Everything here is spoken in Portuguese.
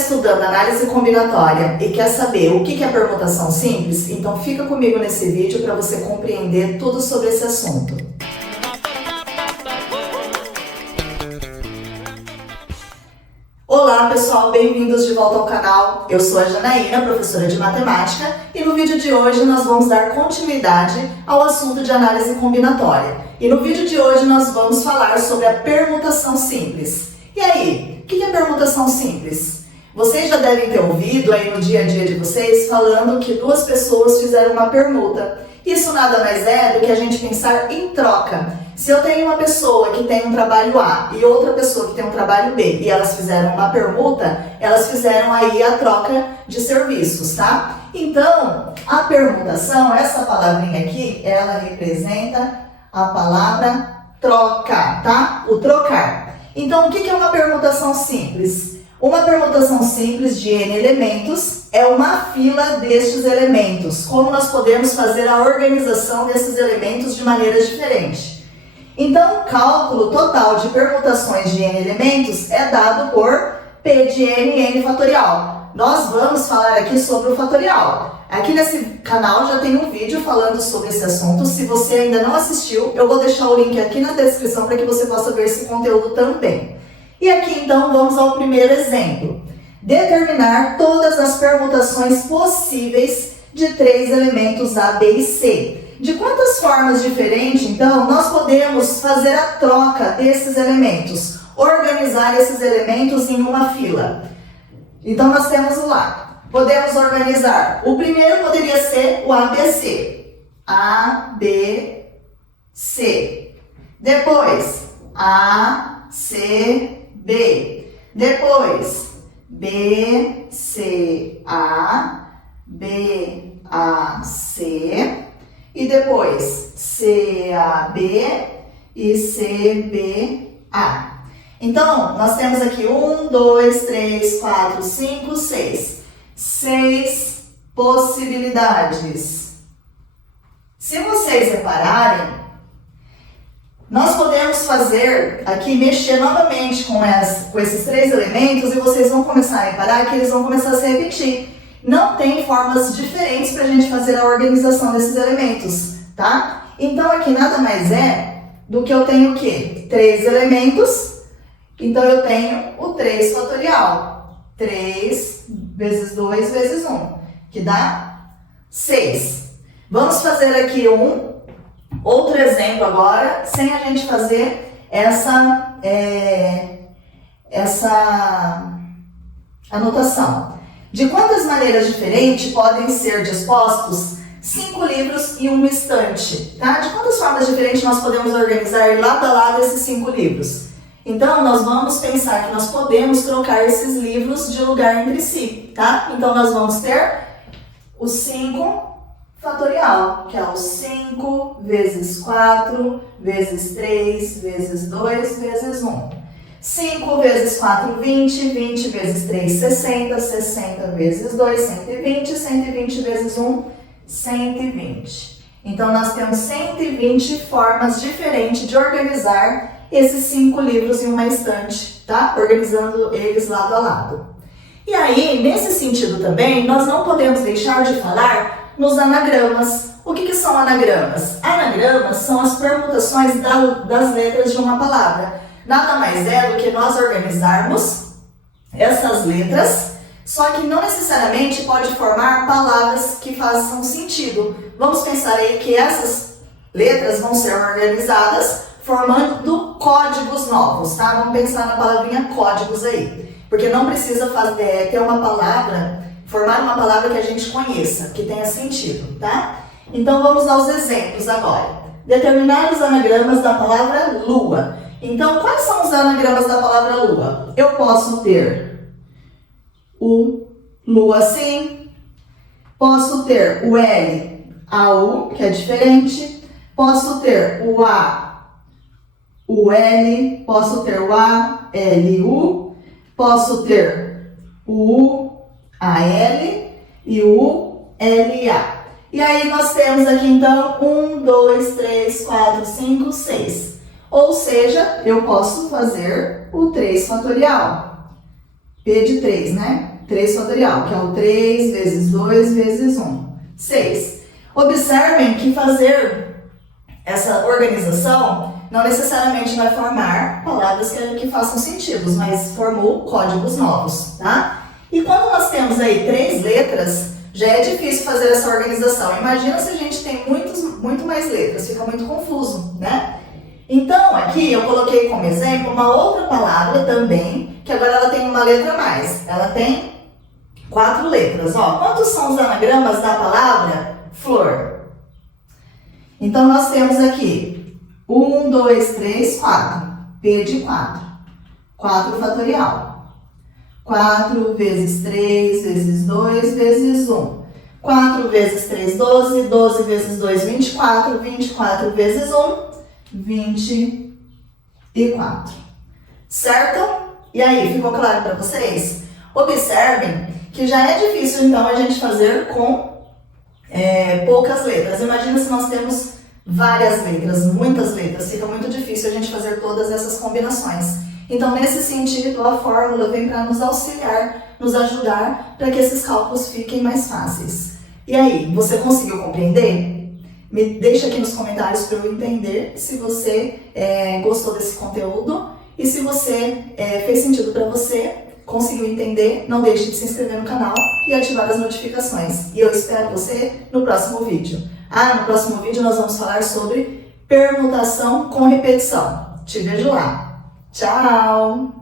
estudando análise combinatória e quer saber o que é permutação simples? Então fica comigo nesse vídeo para você compreender tudo sobre esse assunto. Olá pessoal, bem-vindos de volta ao canal. Eu sou a Janaína, professora de matemática, e no vídeo de hoje nós vamos dar continuidade ao assunto de análise combinatória. E no vídeo de hoje nós vamos falar sobre a permutação simples. E aí, o que é permutação simples? Vocês já devem ter ouvido aí no dia a dia de vocês falando que duas pessoas fizeram uma permuta. Isso nada mais é do que a gente pensar em troca. Se eu tenho uma pessoa que tem um trabalho A e outra pessoa que tem um trabalho B e elas fizeram uma permuta, elas fizeram aí a troca de serviços, tá? Então, a permutação, essa palavrinha aqui, ela representa a palavra troca, tá? O trocar. Então, o que é uma permutação simples? Uma permutação simples de N elementos é uma fila destes elementos. Como nós podemos fazer a organização desses elementos de maneira diferente? Então, o cálculo total de permutações de N elementos é dado por P de N fatorial. Nós vamos falar aqui sobre o fatorial. Aqui nesse canal já tem um vídeo falando sobre esse assunto. Se você ainda não assistiu, eu vou deixar o link aqui na descrição para que você possa ver esse conteúdo também. E aqui então vamos ao primeiro exemplo. Determinar todas as permutações possíveis de três elementos A, B e C. De quantas formas diferentes, então, nós podemos fazer a troca desses elementos, organizar esses elementos em uma fila? Então, nós temos lá, podemos organizar, o primeiro poderia ser o ABC, A, B, C. Depois, A, C, B. Depois, B, C, A, B, A, C. E depois, CAB e CBA. Então, nós temos aqui 1, 2, 3, 4, 5, 6. 6 possibilidades. Se vocês repararem, nós podemos fazer aqui, mexer novamente com esses três elementos e vocês vão começar a reparar que eles vão começar a se repetir. Não tem formas diferentes para a gente fazer a organização desses elementos, tá? Então, aqui nada mais é do que eu tenho o quê? 3 elementos, então eu tenho o 3 fatorial. 3 vezes 2 vezes 1, que dá 6. Vamos fazer aqui outro exemplo agora, sem a gente fazer essa anotação. De quantas maneiras diferentes podem ser dispostos 5 livros e uma estante? Tá? De quantas formas diferentes nós podemos organizar lado a lado esses 5 livros? Então, nós vamos pensar que nós podemos trocar esses livros de lugar entre si, tá? Então, nós vamos ter o 5 fatorial, que é o 5 vezes 4 vezes 3 vezes 2 vezes 1. 5 vezes 4, 20, 20 vezes 3, 60, 60 vezes 2, 120, 120 vezes 1, 120. Então, nós temos 120 formas diferentes de organizar esses 5 livros em uma estante, tá? Organizando eles lado a lado. E aí, nesse sentido também, nós não podemos deixar de falar nos anagramas. O que são anagramas? Anagramas são as permutações das letras de uma palavra. Nada mais é do que nós organizarmos essas letras, só que não necessariamente pode formar palavras que façam sentido. Vamos pensar aí que essas letras vão ser organizadas formando códigos novos, tá? Vamos pensar na palavrinha códigos aí, porque não precisa ter uma palavra, formar uma palavra que a gente conheça, que tenha sentido, tá? Então vamos aos exemplos agora. Determinar os anagramas da palavra lua. Então, quais são os anagramas da palavra lua? Eu posso ter o lua assim, posso ter o L, AU, que é diferente, posso ter o A, o L, posso ter o A, LU, posso ter o U, AL e o LA. E aí nós temos aqui então 1, 2, 3, 4, 5, 6. Ou seja, eu posso fazer o 3 fatorial. P de 3, né? 3 fatorial, que é o 3 vezes 2 vezes 1. 6. Observem que fazer essa organização não necessariamente vai formar palavras que façam sentido, mas formou códigos novos, tá? E quando nós temos aí 3 letras, já é difícil fazer essa organização. Imagina se a gente tem muito mais letras, fica muito confuso, né? Então, aqui eu coloquei como exemplo uma outra palavra também, que agora ela tem uma letra a mais. Ela tem 4 letras, ó. Quantos são os anagramas da palavra flor? Então, nós temos aqui 1, 2, 3, 4. P de 4. 4 fatorial. 4 vezes 3 vezes 2 vezes 1. 4 vezes 3, 12. 12 vezes 2, 24. 24 vezes 1, 24. Certo? E aí, ficou claro para vocês? Observem que já é difícil, então, a gente fazer com poucas letras. Imagina se nós temos várias letras, muitas letras. Fica muito difícil a gente fazer todas essas combinações. Então, nesse sentido, a fórmula vem para nos auxiliar, nos ajudar para que esses cálculos fiquem mais fáceis. E aí, você conseguiu compreender? Me deixa aqui nos comentários para eu entender se você gostou desse conteúdo e se você fez sentido para você, conseguiu entender. Não deixe de se inscrever no canal e ativar as notificações. E eu espero você no próximo vídeo. No próximo vídeo nós vamos falar sobre permutação com repetição. Te vejo lá. Tchau!